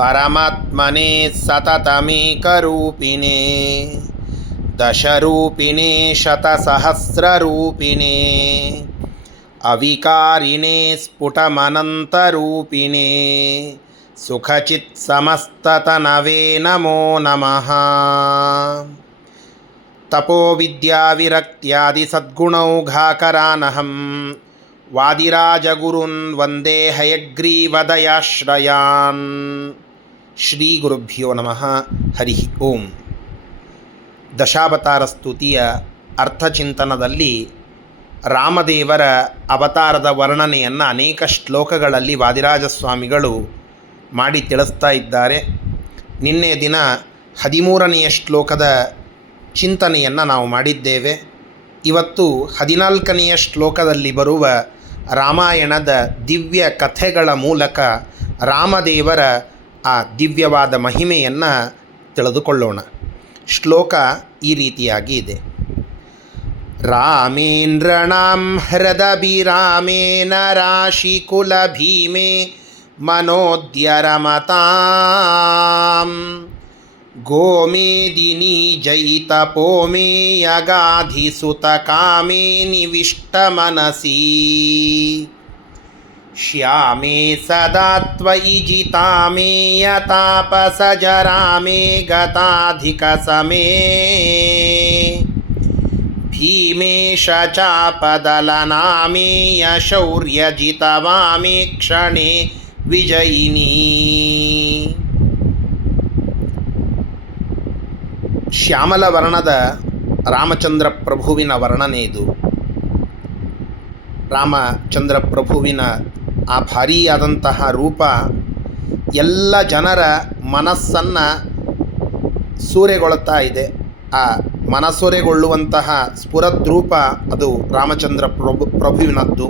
ಪರಮಾತ್ಮನೇ ಸತತಮೇಕರೂಪಿಣೇ ದಶರೂಪಿಣೇ ಶತಸಹಸ್ರರೂಪಿಣೇ ಅವಿಕಾರಿಣೇ ಸ್ಫುಟಮನಂತರೂಪಿಣೇ ಸುಖಚಿತ್ ಸಮಸ್ತತನವೇ ನಮೋ ನಮಃ. ತಪೋವಿದ್ಯಾವಿರಕ್ತ್ಯಾದಿ ಸದ್ಗುಣೌಘಾಕರಾನಹಂ ವಾದಿರಾಜಗುರುನ್ ವಂದೇ ಹಯಗ್ರೀವದಯಾಶ್ರಯಾನ್. ಶ್ರೀ ಗುರುಭ್ಯೋ ನಮಃ. ಹರಿ ಓಂ. ದಶಾವತಾರ ಸ್ತುತಿಯ ಅರ್ಥಚಿಂತನದಲ್ಲಿ ರಾಮದೇವರ ಅವತಾರದ ವರ್ಣನೆಯನ್ನು ಅನೇಕ ಶ್ಲೋಕಗಳಲ್ಲಿ ವಾದಿರಾಜ ಸ್ವಾಮಿಗಳು ಮಾಡಿ ತಿಳಿಸ್ತಾ ಇದ್ದಾರೆ. ನಿನ್ನೆ ದಿನ 13ನೆಯ ಶ್ಲೋಕದ ಚಿಂತನೆಯನ್ನು ನಾವು ಮಾಡಿದ್ದೇವೆ. ಇವತ್ತು 14ನೆಯ ಶ್ಲೋಕದಲ್ಲಿ ಬರುವ ರಾಮಾಯಣದ ದಿವ್ಯ ಕಥೆಗಳ ಮೂಲಕ ರಾಮದೇವರ ಆ ದಿವ್ಯವಾದ ಮಹಿಮೆಯನ್ನು ತಿಳಿದುಕೊಳ್ಳೋಣ. ಶ್ಲೋಕ ಈ ರೀತಿಯಾಗಿ ಇದೆ. ರಾಮೇಂದ್ರಣಾಂ ಹೃದಭಿರಾಮೇನ ರಾಶಿಕುಲ ಭೀಮೆ ಮನೋದ್ಯರಮತಾಂ ಗೋಮೇದಿನಿ ಜಯಿತಪೋಮೇಯಗಾಧಿಸುತ ಕಾಮೇ ನಿವಿಷ್ಟ ಮನಸಿ ಶ್ಯಾಮೇ ಸದಾ ತ್ವಯಿ ಜಿತಾಮೇಯ ತಾಪಸಜರಾಮೇ ಗತಾಧಿಕ ಸಮೇ ಭೀಮೇಶ ಚಾಪದಲನಾಮೇಯ ಶೌರ್ಯಜಿತವಾಮೇ ಕ್ಷಣೇ ವಿಜಯಿನಿ. ಶ್ಯಾಮಲ ವರ್ಣದ ರಾಮಚಂದ್ರ ಪ್ರಭುವಿನ ವರ್ಣನೆ ಇದು. ರಾಮಚಂದ್ರ ಪ್ರಭುವಿನ ಆ ಭಾರೀಯಾದಂತಹ ರೂಪ ಎಲ್ಲ ಜನರ ಮನಸ್ಸನ್ನು ಸೂರೆಗೊಳ್ಳುತ್ತಾ ಇದೆ. ಆ ಮನಸೂರೆಗೊಳ್ಳುವಂತಹ ಸ್ಫುರದ್ರೂಪ ಅದು ರಾಮಚಂದ್ರ ಪ್ರಭುವಿನದ್ದು.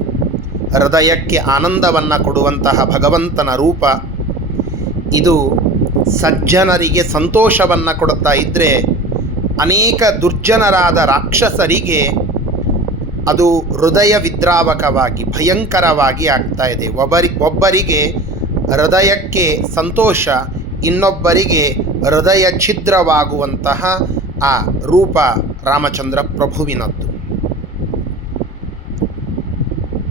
ಹೃದಯಕ್ಕೆ ಆನಂದವನ್ನು ಕೊಡುವಂತಹ ಭಗವಂತನ ರೂಪ ಇದು. ಸಜ್ಜನರಿಗೆ ಸಂತೋಷವನ್ನು ಕೊಡುತ್ತಾ ಇದ್ದರೆ ಅನೇಕ ದುರ್ಜನರಾದ ರಾಕ್ಷಸರಿಗೆ ಅದು ಹೃದಯ ವಿದ್ರಾವಕವಾಗಿ ಭಯಂಕರವಾಗಿ ಆಗ್ತಾ ಇದೆ. ಒಬ್ಬರಿಗೆ ಹೃದಯಕ್ಕೆ ಸಂತೋಷ, ಇನ್ನೊಬ್ಬರಿಗೆ ಹೃದಯ ಛಿದ್ರವಾಗುವಂತಹ ಆ ರೂಪ ರಾಮಚಂದ್ರ ಪ್ರಭುವಿನದ್ದು.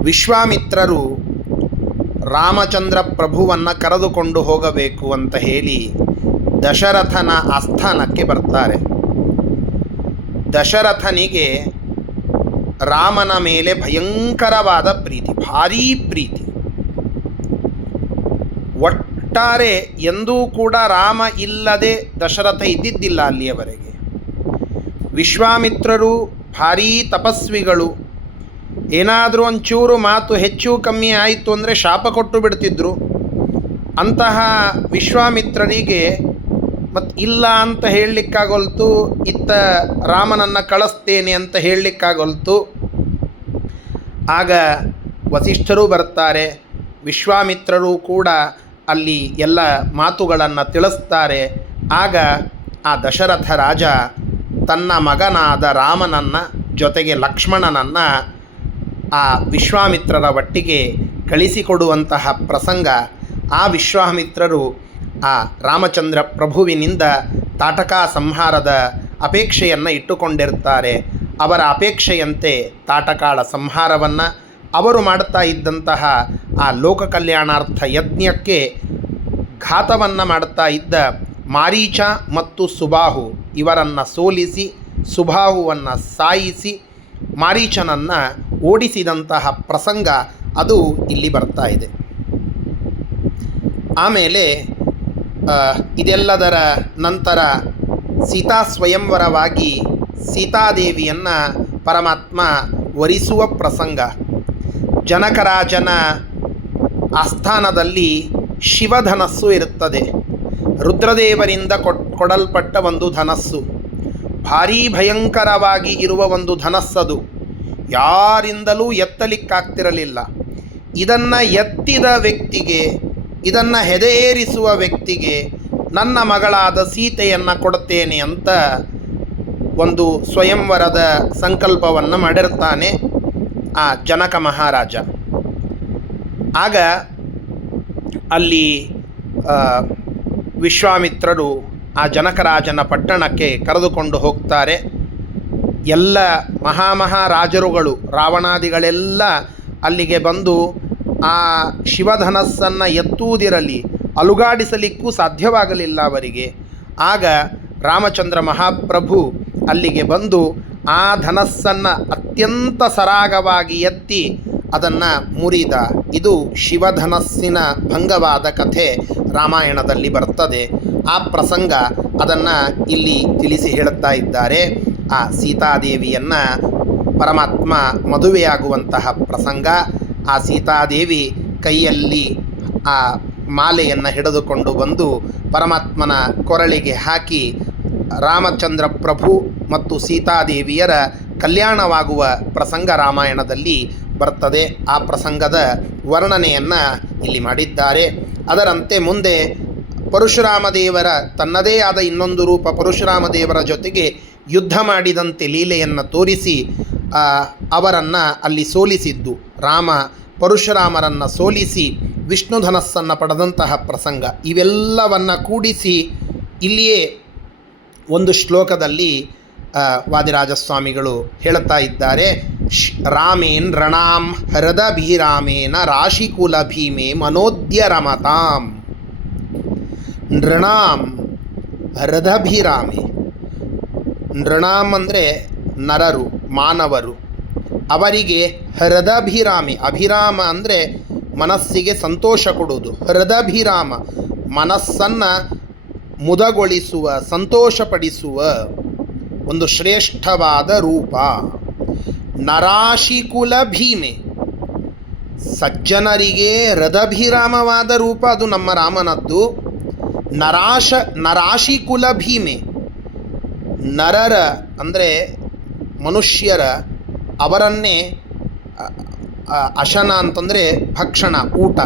ವಿಶ್ವಾಮಿತ್ರರು ರಾಮಚಂದ್ರ ಪ್ರಭುವನ್ನು ಕರೆದುಕೊಂಡು ಹೋಗಬೇಕು ಅಂತ ಹೇಳಿ ದಶರಥನ ಆಸ್ಥಾನಕ್ಕೆ ಬರ್ತಾರೆ. ದಶರಥನಿಗೆ ರಾಮನ ಮೇಲೆ ಭಯಂಕರವಾದ ಪ್ರೀತಿ, ಭಾರೀ ಪ್ರೀತಿ. ಒಟ್ಟಾರೆ ಎಂದೂ ಕೂಡ ರಾಮ ಇಲ್ಲದೆ ದಶರಥ ಇದ್ದಿದ್ದಿಲ್ಲ ಅಲ್ಲಿಯವರೆಗೆ. ವಿಶ್ವಾಮಿತ್ರರು ಭಾರೀ ತಪಸ್ವಿಗಳು. ಏನಾದರೂ ಒಂಚೂರು ಮಾತು ಹೆಚ್ಚು ಕಮ್ಮಿ ಆಯಿತು ಅಂದರೆ ಶಾಪ ಕೊಟ್ಟು ಬಿಡ್ತಿದ್ರು. ಅಂತಹ ವಿಶ್ವಾಮಿತ್ರರಿಗೆ ಮತ್ತು ಇಲ್ಲ ಅಂತ ಹೇಳಲಿಕ್ಕಾಗೊಲ್ತು, ಇತ್ತ ರಾಮನನ್ನು ಕಳಿಸ್ತೇನೆ ಅಂತ ಹೇಳಲಿಕ್ಕಾಗೊಲ್ತು. ಆಗ ವಸಿಷ್ಠರು ಬರ್ತಾರೆ, ವಿಶ್ವಾಮಿತ್ರರು ಕೂಡ ಅಲ್ಲಿ ಎಲ್ಲ ಮಾತುಗಳನ್ನು ತಿಳಿಸ್ತಾರೆ. ಆಗ ಆ ದಶರಥ ರಾಜ ತನ್ನ ಮಗನಾದ ರಾಮನನ್ನು ಜೊತೆಗೆ ಲಕ್ಷ್ಮಣನನ್ನು ಆ ವಿಶ್ವಾಮಿತ್ರರ ಒಟ್ಟಿಗೆ ಕಳಿಸಿಕೊಡುವಂತಹ ಪ್ರಸಂಗ. ಆ ವಿಶ್ವಾಮಿತ್ರರು ಆ ರಾಮಚಂದ್ರ ಪ್ರಭುವಿನಿಂದ ತಾಟಕಾ ಸಂಹಾರದ ಅಪೇಕ್ಷೆಯನ್ನು ಇಟ್ಟುಕೊಂಡಿರ್ತಾರೆ. ಅವರ ಅಪೇಕ್ಷೆಯಂತೆ ತಾಟಕಾಳ ಸಂಹಾರವನ್ನು ಅವರು ಮಾಡ್ತಾ ಇದ್ದಂತಹ ಆ ಲೋಕ ಕಲ್ಯಾಣಾರ್ಥ ಯಜ್ಞಕ್ಕೆ ಘಾತವನ್ನು ಮಾಡ್ತಾ ಇದ್ದ ಮಾರೀಚ ಮತ್ತು ಸುಬಾಹು ಇವರನ್ನು ಸೋಲಿಸಿ ಸುಬಾಹುವನ್ನು ಸಾಯಿಸಿ ಮಾರೀಚನನ್ನು ಓಡಿಸಿದಂತಹ ಪ್ರಸಂಗ ಅದು ಇಲ್ಲಿ ಬರ್ತಾ ಇದೆ. ಆಮೇಲೆ ಇದೆಲ್ಲದರ ನಂತರ ಸೀತಾ ಸ್ವಯಂವರವಾಗಿ ಸೀತಾದೇವಿಯನ್ನು ಪರಮಾತ್ಮ ವರಿಸುವ ಪ್ರಸಂಗ. ಜನಕರಾಜನ ಆಸ್ಥಾನದಲ್ಲಿ ಶಿವಧನಸ್ಸು ಇರುತ್ತದೆ. ರುದ್ರದೇವರಿಂದ ಕೊಡಲ್ಪಟ್ಟ ಒಂದು ಧನಸ್ಸು, ಭಾರೀ ಭಯಂಕರವಾಗಿ ಇರುವ ಒಂದು ಧನಸ್ಸದು. ಯಾರಿಂದಲೂ ಎತ್ತಲಿಕ್ಕಾಗ್ತಿರಲಿಲ್ಲ. ಇದನ್ನು ಎತ್ತಿದ ವ್ಯಕ್ತಿಗೆ, ಇದನ್ನು ಹೆದೆಯೇರಿಸುವ ವ್ಯಕ್ತಿಗೆ ನನ್ನ ಮಗಳಾದ ಸೀತೆಯನ್ನು ಕೊಡುತ್ತೇನೆ ಅಂತ ಒಂದು ಸ್ವಯಂವರದ ಸಂಕಲ್ಪವನ್ನು ಮಾಡಿರ್ತಾನೆ ಆ ಜನಕ ಮಹಾರಾಜ. ಆಗ ಅಲ್ಲಿ ವಿಶ್ವಾಮಿತ್ರರು ಆ ಜನಕರಾಜನ ಪಟ್ಟಣಕ್ಕೆ ಕರೆದುಕೊಂಡು ಹೋಗ್ತಾರೆ. ಎಲ್ಲ ಮಹಾರಾಜರುಗಳು ರಾವಣಾದಿಗಳೆಲ್ಲ ಅಲ್ಲಿಗೆ ಬಂದು ಆ ಶಿವಧನಸ್ಸನ್ನು ಎತ್ತುವುದಿರಲಿ ಅಲುಗಾಡಿಸಲಿಕ್ಕೂ ಸಾಧ್ಯವಾಗಲಿಲ್ಲ ಅವರಿಗೆ. ಆಗ ರಾಮಚಂದ್ರ ಮಹಾಪ್ರಭು ಅಲ್ಲಿಗೆ ಬಂದು ಆ ಧನಸ್ಸನ್ನು ಅತ್ಯಂತ ಸರಾಗವಾಗಿ ಎತ್ತಿ ಅದನ್ನು ಮುರಿದ. ಇದು ಶಿವಧನಸ್ಸಿನ ಭಂಗವಾದ ಕಥೆ ರಾಮಾಯಣದಲ್ಲಿ ಬರ್ತದೆ. ಆ ಪ್ರಸಂಗ ಅದನ್ನು ಇಲ್ಲಿ ತಿಳಿಸಿ ಹೇಳುತ್ತಾ ಇದ್ದಾರೆ. ಆ ಸೀತಾದೇವಿಯನ್ನು ಪರಮಾತ್ಮ ಮದುವೆಯಾಗುವಂತಹ ಪ್ರಸಂಗ. ಆ ಸೀತಾದೇವಿ ಕೈಯಲ್ಲಿ ಆ ಮಾಲೆಯನ್ನು ಹಿಡಿದುಕೊಂಡು ಬಂದು ಪರಮಾತ್ಮನ ಕೊರಳಿಗೆ ಹಾಕಿ ರಾಮಚಂದ್ರ ಪ್ರಭು ಮತ್ತು ಸೀತಾದೇವಿಯರ ಕಲ್ಯಾಣವಾಗುವ ಪ್ರಸಂಗ ರಾಮಾಯಣದಲ್ಲಿ ಬರ್ತದೆ. ಆ ಪ್ರಸಂಗದ ವರ್ಣನೆಯನ್ನು ಇಲ್ಲಿ ಮಾಡಿದ್ದಾರೆ. ಅದರಂತೆ ಮುಂದೆ ಪರಶುರಾಮ ದೇವರ ತನ್ನದೇ ಆದ ಇನ್ನೊಂದು ರೂಪ ಪರಶುರಾಮ ದೇವರ ಜೊತೆಗೆ ಯುದ್ಧ ಮಾಡಿದಂತೆ ಲೀಲೆಯನ್ನು ತೋರಿಸಿ ಅವರನ್ನು ಅಲ್ಲಿ ಸೋಲಿಸಿದ್ದು. ರಾಮ ಪರಶುರಾಮರನ್ನು ಸೋಲಿಸಿ ವಿಷ್ಣುಧನಸ್ಸನ್ನು ಪಡೆದಂತಹ ಪ್ರಸಂಗ ಇವೆಲ್ಲವನ್ನು ಕೂಡಿಸಿ ಇಲ್ಲಿಯೇ ಒಂದು ಶ್ಲೋಕದಲ್ಲಿ ವಾದಿರಾಜಸ್ವಾಮಿಗಳು ಹೇಳುತ್ತಾ ಇದ್ದಾರೆ. ರಾಮೇನ್ ರಣಾಂ ಹೃದಭಿರಾಮೇನ ರಾಶಿಕುಲ ಭೀಮೆ ಮನೋದ್ಯ ರಮತಾಂ. ನೃಣಾಂ ಹೃದಭಿರಾಮೆ. ನೃಣಾಂ ಅಂದರೆ ನರರು, ಮಾನವರು. ಅವರಿಗೆ ಹೃದಭಿರಾಮಿ. ಅಭಿರಾಮ ಅಂದರೆ ಮನಸ್ಸಿಗೆ ಸಂತೋಷ ಕೊಡುವುದು. ಹೃದಭಿರಾಮ ಮನಸ್ಸನ್ನು ಮುದಗೊಳಿಸುವ, ಸಂತೋಷಪಡಿಸುವ ಒಂದು ಶ್ರೇಷ್ಠವಾದ ರೂಪ. ನರಾಶಿಕುಲ ಭೀಮೆ. ಸಜ್ಜನರಿಗೆ ಹೃದಭಿರಾಮವಾದ ರೂಪ ಅದು ನಮ್ಮ ರಾಮನದ್ದು. ನರಾಶಿಕುಲ ಭೀಮೆ. ನರರ ಅಂದರೆ ಮನುಷ್ಯರ ಅವರನ್ನೇ ಅಶನ ಅಂತಂದರೆ ಭಕ್ಷಣ, ಊಟ.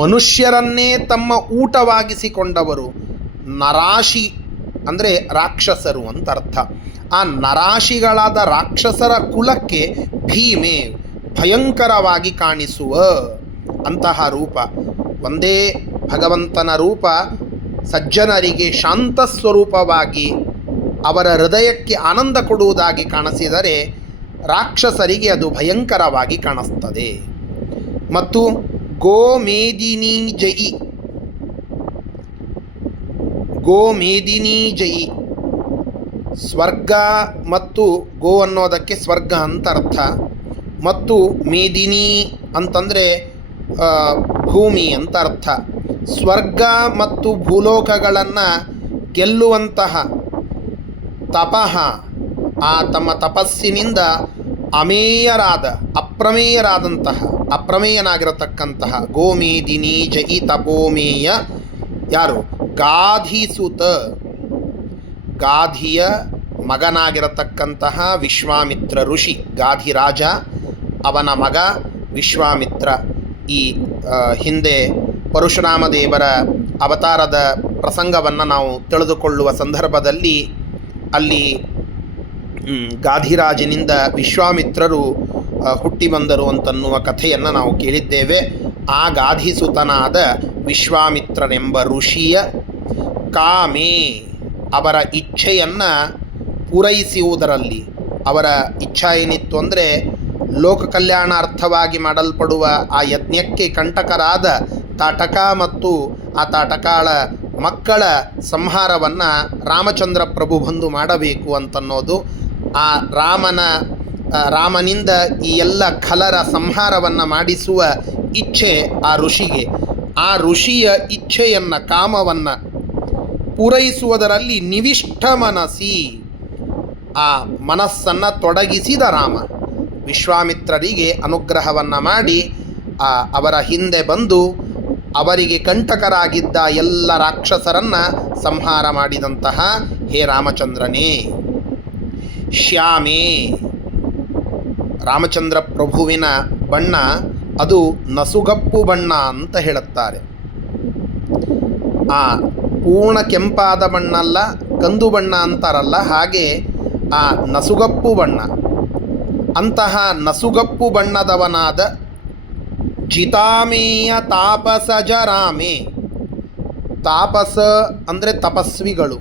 ಮನುಷ್ಯರನ್ನೇ ತಮ್ಮ ಊಟವಾಗಿಸಿಕೊಂಡವರು ನರಾಶಿ ಅಂದರೆ ರಾಕ್ಷಸರು ಅಂತ ಅರ್ಥ. ಆ ನರಾಶಿಗಳಾದ ರಾಕ್ಷಸರ ಕುಲಕ್ಕೆ ಭೀಮೆ ಭಯಂಕರವಾಗಿ ಕಾಣಿಸುವ ಅಂತಹ ರೂಪ. ಒಂದೇ ಭಗವಂತನ ರೂಪ ಸಜ್ಜನರಿಗೆ ಶಾಂತ ಸ್ವರೂಪವಾಗಿ ಅವರ ಹೃದಯಕ್ಕೆ ಆನಂದ ಕೊಡುವುದಾಗಿ ಕಾಣಿಸಿದರೆ ರಾಕ್ಷಸರಿಗೆ ಅದು ಭಯಂಕರವಾಗಿ ಕಾಣಿಸ್ತದೆ. ಮತ್ತು ಗೋಮೇದಿನಿ ಜಯಿ. ಗೋಮೇದಿನಿ ಜಯಿ ಸ್ವರ್ಗ ಮತ್ತು ಗೋ ಅನ್ನೋದಕ್ಕೆ ಸ್ವರ್ಗ ಅಂತ ಅರ್ಥ. ಮತ್ತು ಮೇದಿನಿ ಅಂತಂದರೆ ಭೂಮಿ ಅಂತ ಅರ್ಥ. ಸ್ವರ್ಗ ಮತ್ತು ಭೂಲೋಕಗಳನ್ನು ಗೆಲ್ಲುವಂತಹ ತಪಃ, ಆ ತಮ್ಮ ತಪಸ್ಸಿನಿಂದ ಅಪ್ರಮೇಯನಾಗಿರತಕ್ಕಂತಹ ಗೋಮೇದಿನಿ ಜಯಿ ತಪೋಮೇಯ ಯಾರು? ಗಾಧಿಸುತ. ಗಾಧಿಯ ಮಗನಾಗಿರತಕ್ಕಂತಹ ವಿಶ್ವಾಮಿತ್ರ ಋಷಿ, ಗಾಧಿರಾಜ ಅವನ ಮಗ ವಿಶ್ವಾಮಿತ್ರ. ಈ ಹಿಂದೆ ಪರಶುರಾಮ ದೇವರ ಅವತಾರದ ಪ್ರಸಂಗವನ್ನು ನಾವು ತಿಳಿದುಕೊಳ್ಳುವ ಸಂದರ್ಭದಲ್ಲಿ ಅಲ್ಲಿ ಗಾಧಿರಾಜನಿಂದ ವಿಶ್ವಾಮಿತ್ರರು ಹುಟ್ಟಿ ಬಂದರು ಅಂತನ್ನುವ ಕಥೆಯನ್ನು ನಾವು ಕೇಳಿದ್ದೇವೆ. ಆ ಗಾಧಿಸುತನಾದ ವಿಶ್ವಾಮಿತ್ರನೆಂಬ ಋಷಿಯ ಕಾಮೆ ಅವರ ಇಚ್ಛೆಯನ್ನು ಪೂರೈಸುವುದರಲ್ಲಿ, ಅವರ ಇಚ್ಛಾ ಏನಿತ್ತು ಅಂದರೆ ಲೋಕ ಕಲ್ಯಾಣಾರ್ಥವಾಗಿ ಮಾಡಲ್ಪಡುವ ಆ ಯಜ್ಞಕ್ಕೆ ಕಂಟಕರಾದ ತಾಟಕ ಮತ್ತು ಆ ತಾಟಕಾಳ ಮಕ್ಕಳ ಸಂಹಾರವನ್ನು ರಾಮಚಂದ್ರ ಪ್ರಭು ಬಂದು ಮಾಡಬೇಕು ಅಂತನ್ನೋದು. ಆ ರಾಮನಿಂದ ಈ ಎಲ್ಲ ಖಲರ ಸಂಹಾರವನ್ನು ಮಾಡಿಸುವ ಇಚ್ಛೆ ಆ ಋಷಿಗೆ. ಆ ಋಷಿಯ ಇಚ್ಛೆಯನ್ನು, ಕಾಮವನ್ನು ಪೂರೈಸುವುದರಲ್ಲಿ ನಿವಿಷ್ಠ ಮನಸಿ, ಆ ಮನಸ್ಸನ್ನು ತೊಡಗಿಸಿದ ರಾಮ ವಿಶ್ವಾಮಿತ್ರರಿಗೆ ಅನುಗ್ರಹವನ್ನು ಮಾಡಿ ಅವರ ಹಿಂದೆ ಬಂದು ಅವರಿಗೆ ಕಂಟಕರಾಗಿದ್ದ ಎಲ್ಲ ರಾಕ್ಷಸರನ್ನು ಸಂಹಾರ ಮಾಡಿದಂತಹ ಹೇ ರಾಮಚಂದ್ರನೇ. ಶ್ಯಾಮೇ, ರಾಮಚಂದ್ರ ಪ್ರಭುವಿನ ಬಣ್ಣ ಅದು ನಸುಗಪ್ಪು ಬಣ್ಣ ಅಂತ ಹೇಳುತ್ತಾರೆ. ಆ ಪೂರ್ಣ ಕೆಂಪಾದ ಬಣ್ಣ ಅಲ್ಲ, ಕಂದು ಬಣ್ಣ ಅಂತಾರಲ್ಲ, ಹಾಗೆ ಆ ನಸುಗಪ್ಪು ಬಣ್ಣ. ಅಂತಹ ನಸುಗಪ್ಪು ಬಣ್ಣದವನಾದ ಜಿತಾಮೇಯ ತಾಪಸಜ ರಾಮೇ, ತಾಪಸ ಅಂದರೆ ತಪಸ್ವಿಗಳು,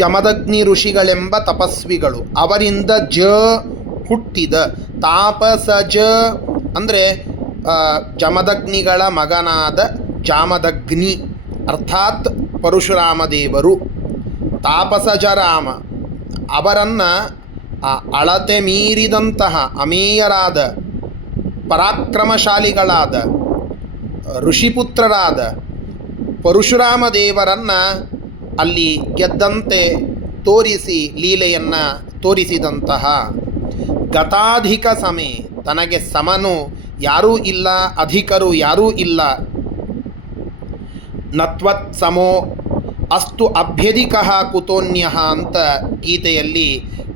ಜಮದಗ್ನಿ ಋಷಿಗಳೆಂಬ ತಪಸ್ವಿಗಳು, ಅವರಿಂದ ಹುಟ್ಟಿದ. ತಾಪಸಜ ಅಂದರೆ ಜಮದಗ್ನಿಗಳ ಮಗನಾದ ಜಾಮದಗ್ನಿ ಅರ್ಥಾತ್ ಪರಶುರಾಮ ದೇವರು. ತಾಪಸಜ ರಾಮ, ಅವರನ್ನು ಅಳತೆ ಮೀರಿದಂತಹ ಅಮೇಯರಾದ ಪರಾಕ್ರಮಶಾಲಿಗಳಾದ ಋಷಿಪುತ್ರರಾದ ಪರಶುರಾಮ ದೇವರನ್ನು ಅಲ್ಲಿ ಗೆದ್ದಂತೆ ತೋರಿಸಿ ಲೀಲೆಯನ್ನು ತೋರಿಸಿದಂತಹ ಗತಾಧಿಕ ಸಮೇ, ತನಗೆ ಸಮನು ಯಾರೂ ಇಲ್ಲ, ಅಧಿಕರು ಯಾರೂ ಇಲ್ಲ. ನತ್ವತ್ ಸಮೋ ಅಸ್ತು ಅಭ್ಯಧಿಕಃ ಕುತೋನ್ಯಃ ಅಂತ ಗೀತೆಯಲ್ಲಿ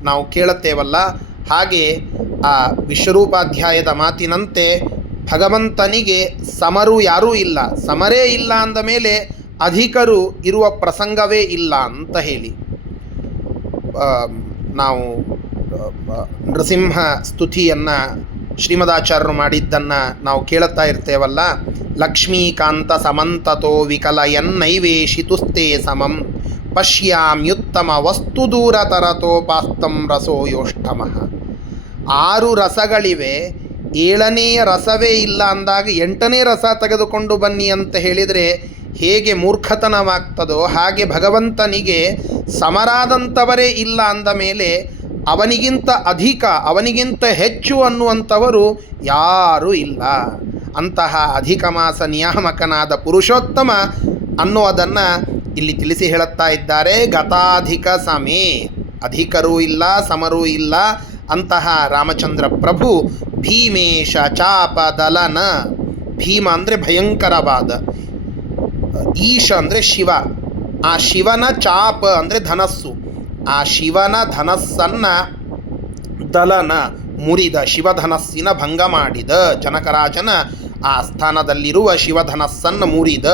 ನಾವು ಕೇಳುತ್ತೇವಲ್ಲ, ಹಾಗೆ ಆ ವಿಶ್ವರೂಪಾಧ್ಯಾಯದ ಮಾತಿನಂತೆ ಭಗವಂತನಿಗೆ ಸಮರು ಯಾರೂ ಇಲ್ಲ, ಸಮರೇ ಇಲ್ಲ ಅಂದ ಮೇಲೆ ಅಧಿಕರು ಇರುವ ಪ್ರಸಂಗವೇ ಇಲ್ಲ ಅಂತ ಹೇಳಿ ನಾವು ನೃಸಿಂಹ ಸ್ತುತಿಯನ್ನು ಶ್ರೀಮದಾಚಾರ್ಯರು ಮಾಡಿದ್ದನ್ನು ನಾವು ಕೇಳುತ್ತಾ ಇರ್ತೇವಲ್ಲ. ಲಕ್ಷ್ಮೀಕಾಂತ ಸಮಂತತೋ ವಿಕಲಯನ್ನೈವೇಶಿತುಸ್ತೆ ಸಮಂ ಪಶ್ಯಾಮ್ಯುತ್ತಮ ವಸ್ತು ದೂರತರತೋಪಾಸ್ತಂ ರಸೋ ಯೋಷ್ಟಮಃ. 6 ರಸಗಳಿವೆ, 7ನೇ ರಸವೇ ಇಲ್ಲ ಅಂದಾಗ 8ನೇ ರಸ ತೆಗೆದುಕೊಂಡು ಬನ್ನಿ ಅಂತ ಹೇಳಿದರೆ ಹೇಗೆ ಮೂರ್ಖತನವಾಗ್ತದೋ ಹಾಗೆ ಭಗವಂತನಿಗೆ ಸಮರಾದಂಥವರೇ ಇಲ್ಲ ಅಂದ ಮೇಲೆ ಅವನಿಗಿಂತ ಅಧಿಕ, ಅವನಿಗಿಂತ ಹೆಚ್ಚು ಅನ್ನುವಂಥವರು ಯಾರೂ ಇಲ್ಲ. ಅಂತಹ ಅಧಿಕ ಮಾಸ ನಿಯಾಮಕನಾದ ಪುರುಷೋತ್ತಮ ಅನ್ನುವುದನ್ನು ಇಲ್ಲಿ ತಿಳಿಸಿ ಹೇಳುತ್ತಾ ಇದ್ದಾರೆ. ಗತಾಧಿಕ ಸಮೇ, ಅಧಿಕರೂ ಇಲ್ಲ ಸಮರೂ ಇಲ್ಲ ಅಂತಹ ರಾಮಚಂದ್ರ ಪ್ರಭು ಭೀಮೇಶ ಚಾಪ ದಲನ. ಭೀಮ ಅಂದರೆ ಭಯಂಕರವಾದ, ಈಶ ಅಂದರೆ ಶಿವ, ಆ ಶಿವನ ಚಾಪ ಅಂದರೆ ಧನಸ್ಸು, ಆ ಶಿವನ ಧನಸ್ಸನ್ನು ದಲನ ಮುರಿದ, ಶಿವಧನಸ್ಸಿನ ಭಂಗ ಮಾಡಿದ, ಜನಕರಾಜನ ಆ ಸ್ಥಾನದಲ್ಲಿರುವ ಶಿವಧನಸ್ಸನ್ನು ಮುರಿದ.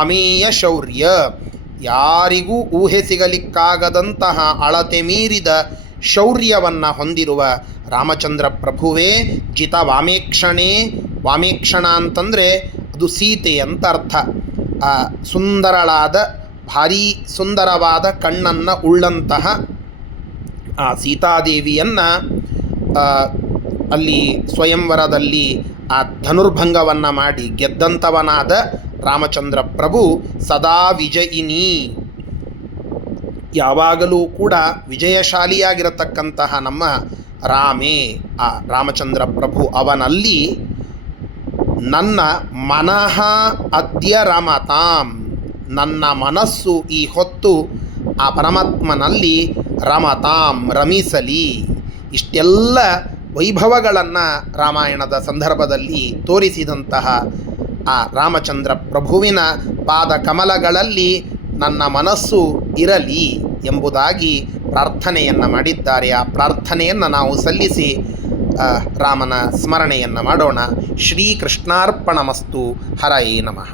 ಅಮೇಯ ಶೌರ್ಯ, ಯಾರಿಗೂ ಊಹೆ ಸಿಗಲಿಕ್ಕಾಗದಂತಹ ಅಳತೆ ಮೀರಿದ ಶೌರ್ಯವನ್ನು ಹೊಂದಿರುವ ರಾಮಚಂದ್ರ ಪ್ರಭುವೇ ಜಿತ ವಾಮೇಕ್ಷಣೆ. ವಾಮೇಕ್ಷಣ ಅಂತಂದರೆ ಅದು ಸೀತೆ ಅಂತ ಅರ್ಥ. ಸುಂದರಳಾದ, ಭಾರೀ ಸುಂದರವಾದ ಕಣ್ಣನ್ನು ಉಳ್ಳಂತಹ ಆ ಸೀತಾದೇವಿಯನ್ನು ಅಲ್ಲಿ ಸ್ವಯಂವರದಲ್ಲಿ ಆ ಧನುರ್ಭಂಗವನ್ನು ಮಾಡಿ ಗೆದ್ದಂಥವನಾದ ರಾಮಚಂದ್ರ ಪ್ರಭು ಸದಾ ವಿಜಯಿನಿ, ಯಾವಾಗಲೂ ಕೂಡ ವಿಜಯಶಾಲಿಯಾಗಿರತಕ್ಕಂತಹ ನಮ್ಮ ರಾಮೇ ಆ ರಾಮಚಂದ್ರ ಪ್ರಭು, ಅವನಲ್ಲಿ ನನ್ನ ಮನಃ ಅದ್ಯ ರಮತಾಂ, ನನ್ನ ಮನಸ್ಸು ಈ ಹೊತ್ತು ಆ ಪರಮಾತ್ಮನಲ್ಲಿ ರಮತಾಂ ರಮಿಸಲಿ. ಇಷ್ಟೆಲ್ಲ ವೈಭವಗಳನ್ನು ರಾಮಾಯಣದ ಸಂದರ್ಭದಲ್ಲಿ ತೋರಿಸಿದಂತಹ ಆ ರಾಮಚಂದ್ರ ಪ್ರಭುವಿನ ಪಾದ ಕಮಲಗಳಲ್ಲಿ ನನ್ನ ಮನಸ್ಸು ಇರಲಿ ಎಂಬುದಾಗಿ ಪ್ರಾರ್ಥನೆಯನ್ನು ಮಾಡಿದ್ದಾರೆ. ಆ ಪ್ರಾರ್ಥನೆಯನ್ನು ನಾವು ಸಲ್ಲಿಸಿ ರಾಮನ ಸ್ಮರಣೆಯನ್ನು ಮಾಡೋಣ. ಶ್ರೀಕೃಷ್ಣಾರ್ಪಣಮಸ್ತು. ಹರಯೇ ನಮಃ.